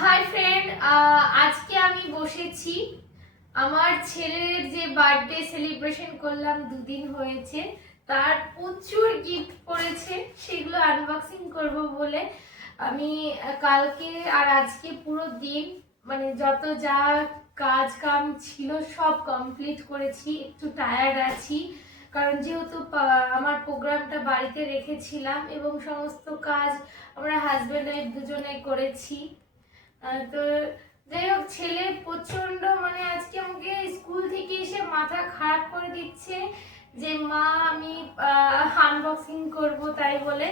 Hi friend আজকে আমি বসেছি। আমার ছেলের যে বার্থডে সেলিব্রেশন করলাম দুদিন হয়েছে, তার প্রচুর গিফট পড়েছে, সেগুলো আনবক্সিং করব বলে। আমি কালকে আর আজকে পুরো দিন মানে যত যা কাজ কাম ছিল সব কমপ্লিট করেছি, একটু টায়ার্ড আছি। কারণ যেহেতু আমার প্রোগ্রামটা বাড়িতে রেখেছিলাম এবং সমস্ত কাজ আমরা হাজব্যান্ড ওয়াইফ দুজনে করেছি তো যাই হোক, ছেলে প্রচণ্ড মানে আজকে আমাকে স্কুল থেকে এসে মাথা খারাপ করে দিচ্ছে যে, মা, আমি আনবক্সিং করব তাই বলে।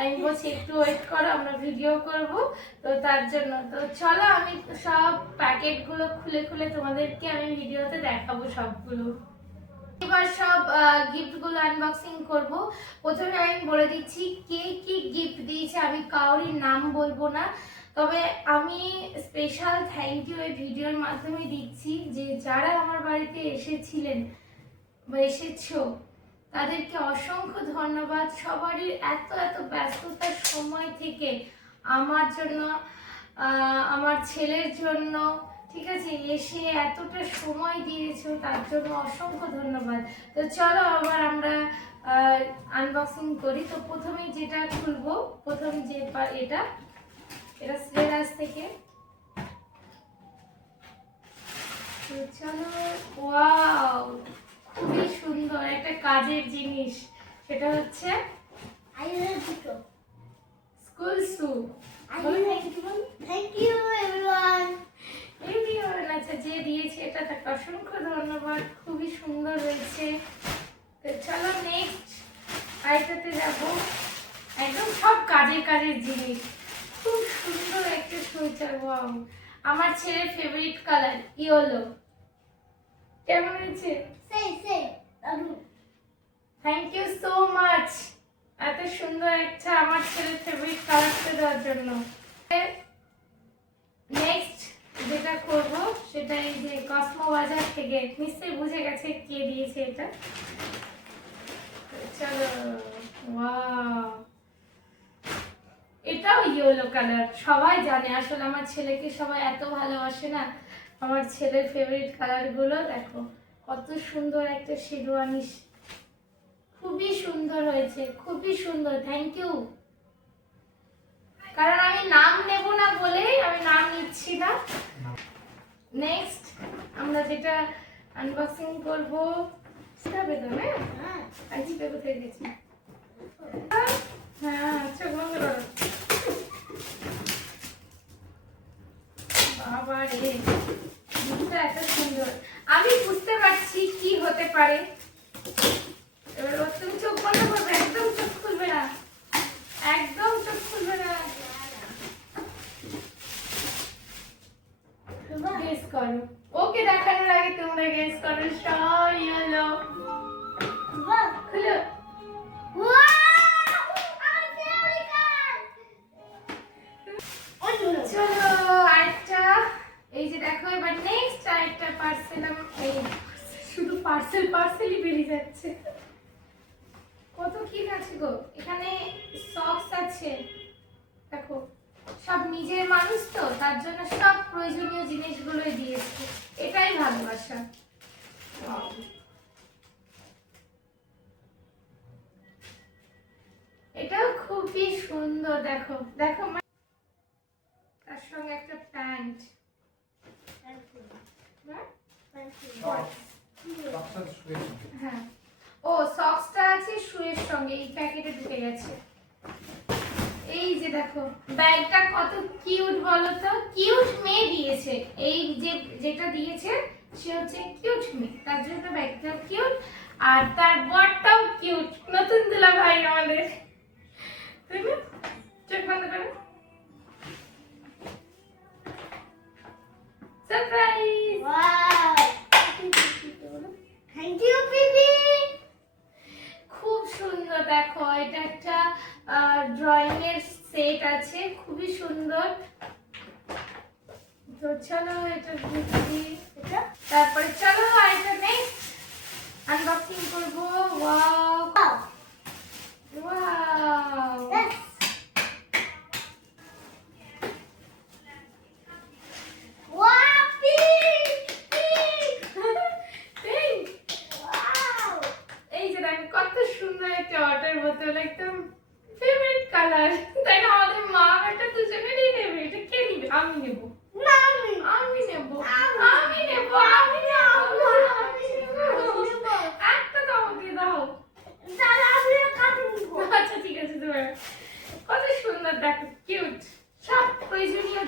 আমি বলছি, একটু ওয়েট করো, আমরা ভিডিও করব। তো তার জন্য, তো চলো, আমি সব প্যাকেটগুলো খুলে খুলে তোমাদেরকে আমি ভিডিওতে দেখাবো সবগুলো। এবার সব গিফটগুলো আনবক্সিং করব। প্রথমে আমি বলে দিচ্ছি, কে কি গিফট দিয়েছে আমি কাউরির নাম বলব না। তবে আমি স্পেশাল থ্যাংক ইউ এই ভিডিওর মাধ্যমে দিচ্ছি যে যারা আমার বাড়িতে এসেছিলেন বা এসেছ, তাদেরকে অসংখ্য ধন্যবাদ। সবারই এত এত ব্যস্ততার সময় থেকে আমার জন্য আমার ছেলের জন্য, ঠিক আছে, এসে এতটা সময় দিয়েছ, তার জন্য অসংখ্য ধন্যবাদ। তো চলো আবার আমরা আনবক্সিং করি। তো প্রথমে যেটা খুলবো, প্রথম যে এটা এটা শ্রেয়াস থেকে। চলো ওয়াও খুবই সুন্দর একটা কাজের জিনিস। সেটা হচ্ছে school shoe Thank you, everyone. Everyone আচ্ছা যে দিয়েছে এটা তাকে অসংখ্য ধন্যবাদ খুবই সুন্দর হয়েছে। তো চলো নেক্সট আরেকটাতে যাব। একদম সব কাজের কাজের জিনিস। ওয়াও আমার ছেলের ফেভারিট কালার ইয়েলো কেমন হয়েছে? Say. Um, thank you so much এত সুন্দর একটা আমার ছেলের ফেভারিট কালারটা দেওয়ার জন্য। নেক্সট যেটা করব সেটা এই যে কসমো বাজার থেকে। নিশ্চয়ই বুঝে গেছে কে দিয়েছে এটা। চলো ওয়াও এটাও ইয়েলো কালার সবাই জানে, আসলে আমার ছেলেকে সবাই এত ভালোবাসে না। আমার ছেলের ফেভারিট কালারগুলো দেখো, কত সুন্দর একটা শেরওয়ানি খুবই সুন্দর হয়েছে, খুবই সুন্দর থ্যাংক ইউ কারণ আমি নাম নেব না বলেই আমি নাম নিচ্ছি না। নেক্সট আমরা যেটা আনবক্সিং করব, সেটা বেদন হ্যাঁ? পেয়ে কোথায় গেছি। বাবা রে একটা সুন্দর। আমি বুঝতে পারছি কি হতে পারে। পার্সেল পার্সেলই বেরিয়ে যাচ্ছে। কত কি আছে গো? এখানে সক্স আছে। দেখো, সব নিজের মানুষ তো, তার জন্য সব প্রয়োজনীয় জিনিসগুলোই দিয়েছে। এটাই ভালোবাসা। এটাও খুবই সুন্দর, দেখো। দেখো মা- তার সঙ্গে একটা প্যান্ট Thank you. হ্যাঁ Thank you. বাচ্চার শুয়ে হ্যাঁ ও সক্সটা আছে শুয়ের সঙ্গে এই প্যাকেটে ঢুকে গেছে এই যে দেখো ব্যাগটা কত কিউট বলো তো কিউট মেয়ে দিয়েছে এই যে যেটা দিয়েছে সে হচ্ছে কিউট মেয়ে তার জন্য ব্যাগটাও কিউট আর তার বরটাও কিউট নতুন দুলা ভাই আমাদের তাই না চোখ বন্ধ করো surprise Wow. Thank you, baby. খুব সুন্দর দেখো এটা একটা ড্রয়িং এর সেট আছে খুবই সুন্দর তো চলো এটা বুঝছি এটা তারপরে চলো আর এটা নেক্সট আনবক্সিং করব ওয়াও Wow. Wow Yes.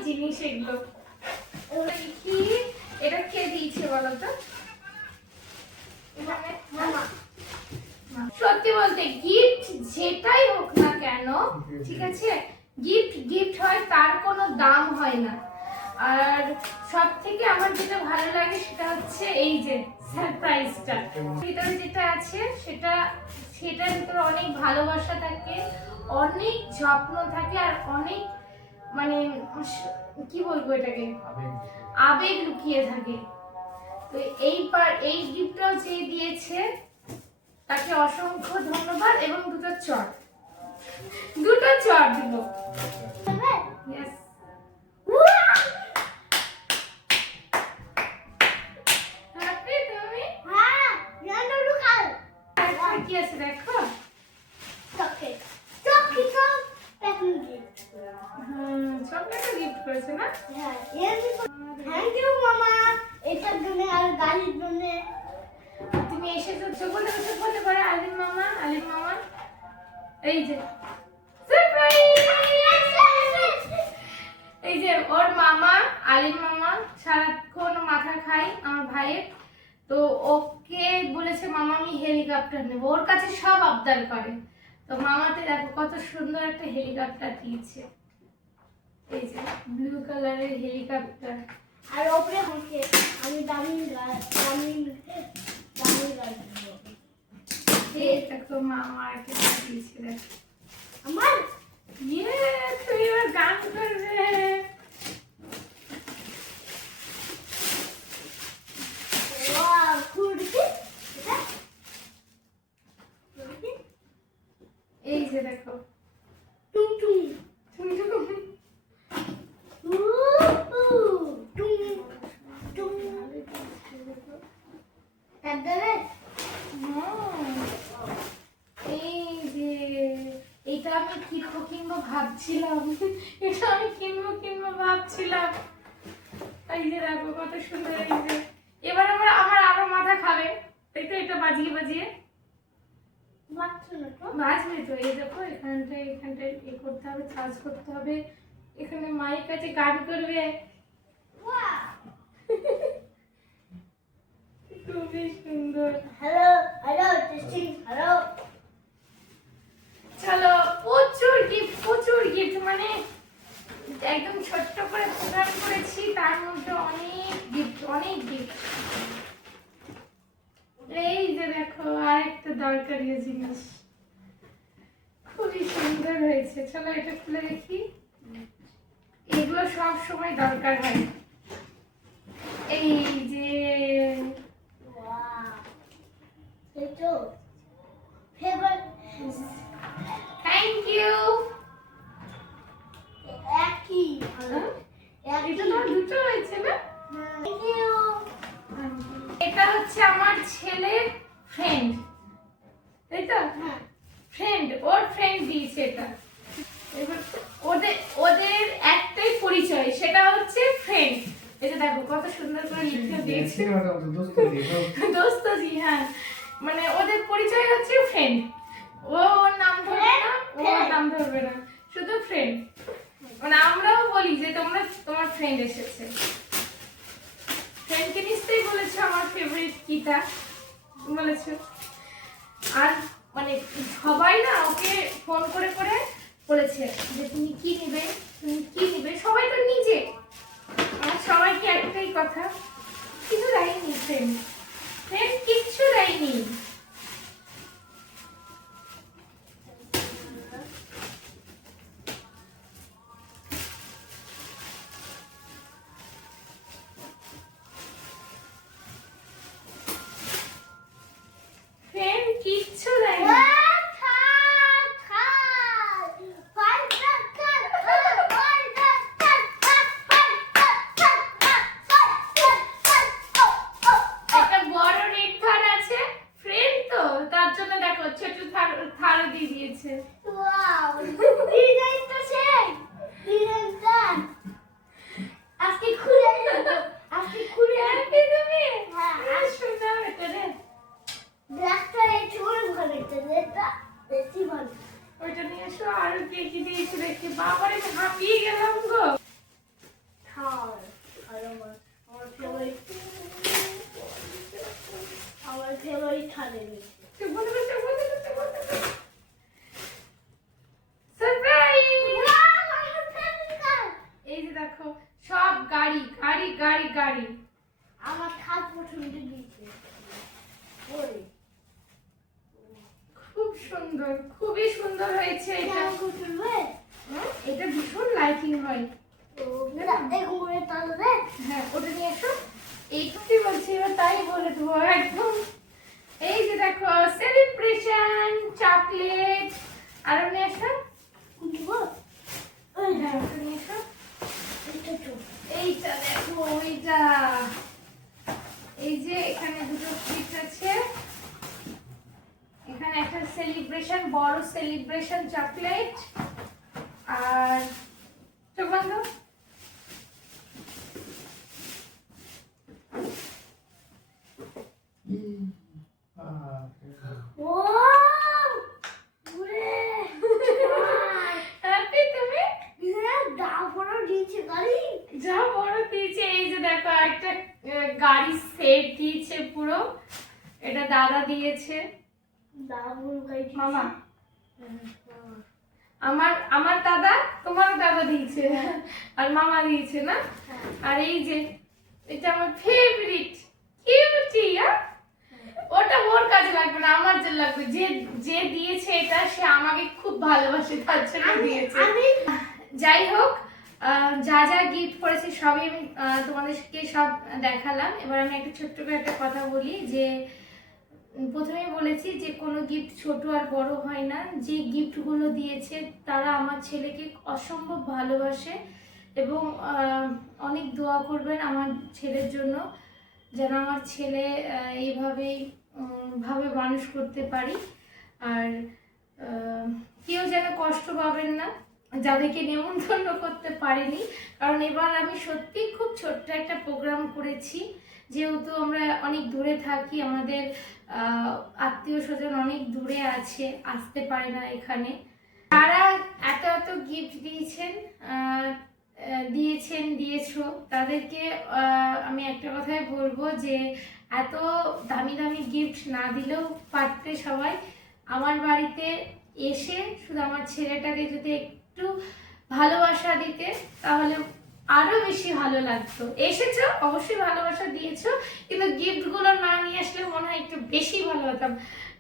জিনিস এগুলো ওই কি এটা কে দিয়েছে বলো তো এখানে মামা সত্যি বলতে গিফট যেটাই হোক না কেন ঠিক আছে গিফট গিফট হয় তার কোনো দাম হয় না। আর সব থেকে আমার যেটা ভালো লাগে সেটা হচ্ছে এই যে সারপ্রাইজটা ভিতরে যেটা আছে সেটা সেটার ভিতরে অনেক ভালোবাসা থাকে অনেক যত্ন থাকে আর অনেক মানে কি বলব এটাকে? আবেগ। লুকিয়ে থাকে। তো এই পার এই গিফটটাও যে দিয়েছে তাকে অসংখ্য ধন্যবাদ এবং দুটো চট। দুটো চট দিব। চোখ বলতে চোখ বলতে পারো আলিম মামা আলিম মামা এই যে এই যে ওর মামা আলিম মামা সারাক্ষণ মাথা খায় আমার ভাইয়ের। তো ওকে বলেছে, মামা, আমি হেলিকপ্টার নেব। ওর কাছে সব আবদার করে। তো মামাতে দেখো, কত সুন্দর একটা হেলিকপ্টার দিয়েছে। এই যে ব্লু কালারের হেলিকপ্টার। আর ওপরে হচ্ছে আমি দামি গা- দামি দামি গাড়ি দেবো। দেখো মামা একটা আমার? ইয়ে তুমি এবার গান করবে ওয়াও কুড়ি এটা কুড়ি এই যে দেখো টুং টুং তুমি তো উহু, টুং টুং তারপরে হুম। এই যে এটা আমি কিনবো কিনবো ভাবছিলাম এটা আমি কিনবো কিনবো ভাবছিলাম এই যে দেখো কত সুন্দর এই যে এবার আমার আমার আরও মাথা খাবে তাই তো এটা বাজিয়ে বাজিয়ে বাচ্চা না তো বাজবে তো এই দেখো এখানটায় এখানটায় এ করতে হবে চার্জ করতে হবে। এখানে মাইক আছে গান করবে। খুবই সুন্দর। হ্যালো হ্যালো টেস্টিং হ্যালো চলো প্রচুর গিফট প্রচুর গিফট মানে একদম ছোট্ট করে প্রোগ্রাম করেছি তার মধ্যে অনেক গিফট অনেক গিফট এই যে দেখো আরেকটা দরকারি জিনিস। খুবই সুন্দর হয়েছে? চলো এটা খুলে দেখি। এগুলো সব সময় দরকার হয়। এই যে থ্যাংক ইউ একই। এটা তোমার দুটো হয়েছে না? এটা হচ্ছে আমার ছেলের ফ্রেন্ড তাই তো? হ্যাঁ। ফ্রেন্ড ওর ফ্রেন্ড দিয়েছে এটা। এবার ওদের ওদের একটাই পরিচয় সেটা হচ্ছে ফ্রেন্ড এটা দেখো কত সুন্দর করে লিখে দিয়েছে। দোস্ত জি হ্যাঁ। মানে ওদের পরিচয় হচ্ছে ফ্রেন্ড ও ওর নাম ধরবে না ও ওর নাম ধরবে না। শুধু ফ্রেন্ড মানে আমরাও বলি যে তোমরা তোমার ফ্রেন্ড এসেছে। ফ্রেন্ডকে নিশ্চয়ই বলেছ আমার ফেভারিট কিটা? বলেছ। আর মানে সবাই না ওকে ফোন করে করে বলেছে যে তুমি কি নেবে, তুমি কি নিবে? সবাই তো নিজে। সবাই সবাইকে একটাই কথা? কিছু দেয়নি ফ্রেন্ড ফ্রেন্ড কিচ্ছু দেয়নি। খুব সুন্দর খুবই সুন্দর হয়েছে এটা এটা ভীষণ লাইটিং হয় হ্যাঁ ওটা নিয়ে এসো এইটুকুই বলছি এবার তাই বলে দেবো একদম দেখো সেলিব্রেশন চকলেট আরও নিয়ে এসো এইটা দেখো এইটা। এই যে এখানে দুটো গিফট আছে। এখানে একটা সেলিব্রেশন বড় সেলিব্রেশন চকলেট আর চোখ বন্ধ আহ, ও ওরে হ্যাপি তুমি হ্যাঁ দাও পড়ো দিয়েছে গাড়ি যা বড় দিয়েছে এই যে দেখো একটা আহ, গাড়ি সেট দিয়েছে পুরো এটা দাদা দিয়েছে দাও বড় গাড়ি দিয়েছে। মামা আমার আমার দাদা তোমারও দাদা দিয়েছে। আর মামা দিয়েছে না? হ্যাঁ। আর এই যে এটা আমার ফেভারিট কিউটি ওটা ওর কাজে লাগবে না আমার যে লাগবে। যে যে দিয়েছে এটা সে আমাকে খুব ভালোবাসে তার জন্য দিয়েছে। আমি যাই হোক যা যা গিফট করেছে সবই আমি তোমাদেরকে সব দেখালাম। এবার আমি একটা ছোট্ট করে একটা কথা বলি যে বলেছি যে, কোনো গিফট ছোট আর বড় হয় না। যে গিফটগুলো দিয়েছে, তারা আমার ছেলেকে অসম্ভব ভালোবাসে এবং অনেক দোয়া করবেন আমার ছেলের জন্য, যেন আমার ছেলে এইভাবেই ভাবে মানুষ করতে পারি। আর কেউ যেন কষ্ট পাবেন না। যাদেরকে নেমন্তন্ন করতে পারিনি। কারণ এবার আমি সত্যি খুব ছোট্ট একটা প্রোগ্রাম করেছি। যেহেতু আমরা অনেক দূরে থাকি, আমাদের আত্মীয় স্বজন অনেক দূরে আছে, আসতে পারে না এখানে। তারা এত এত গিফট দিয়েছেন দিয়েছেন, দিয়েছ। তাদেরকে আমি একটা কথাই বলব যে, এত দামি দামি গিফট না দিলেও পারতে সবাই। আমার বাড়িতে এসে শুধু আমার ছেলেটাকে যদি একটু ভালোবাসা দিতে, তাহলে আরও বেশি ভালো লাগতো। এসেছ, অবশ্যই ভালোবাসা দিয়েছ, কিন্তু গিফটগুলো না নিয়ে আসলে মনে হয় একটু বেশি ভালো হতাম।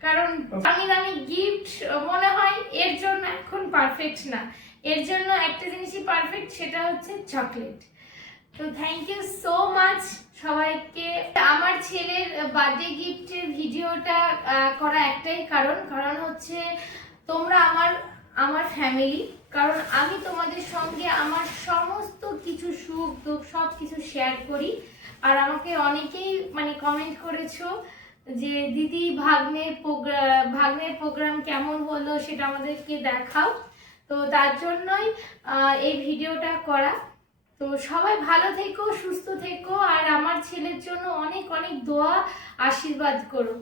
কারণ দামি দামি গিফট মনে হয় এর জন্য এখন পারফেক্ট না। এর জন্য একটা জিনিসই পারফেক্ট সেটা হচ্ছে চকলেট তো থ্যাংক ইউ সো মাচ সবাইকে। আমার ছেলের বার্থডে গিফটের ভিডিওটা করা একটাই কারণ। কারণ হচ্ছে তোমরা আমার ফ্যামিলি কারণ আমি তোমাদের সঙ্গে আমার সমস্ত কিছু সুখ দুঃখ সব কিছু শেয়ার করি। আর আমাকে অনেকেই মানে কমেন্ট করেছ যে, দিদি, ভাগ্নের প্রোগ্রাম ভাগ্নের প্রোগ্রাম কেমন হলো সেটা আমাদেরকে দেখাও। তো তার জন্যই এই ভিডিওটা করা। তো সবাই ভালো থেকো, সুস্থ থেকো, আর আমার ছেলের জন্য অনেক অনেক দোয়া, আশীর্বাদ করো।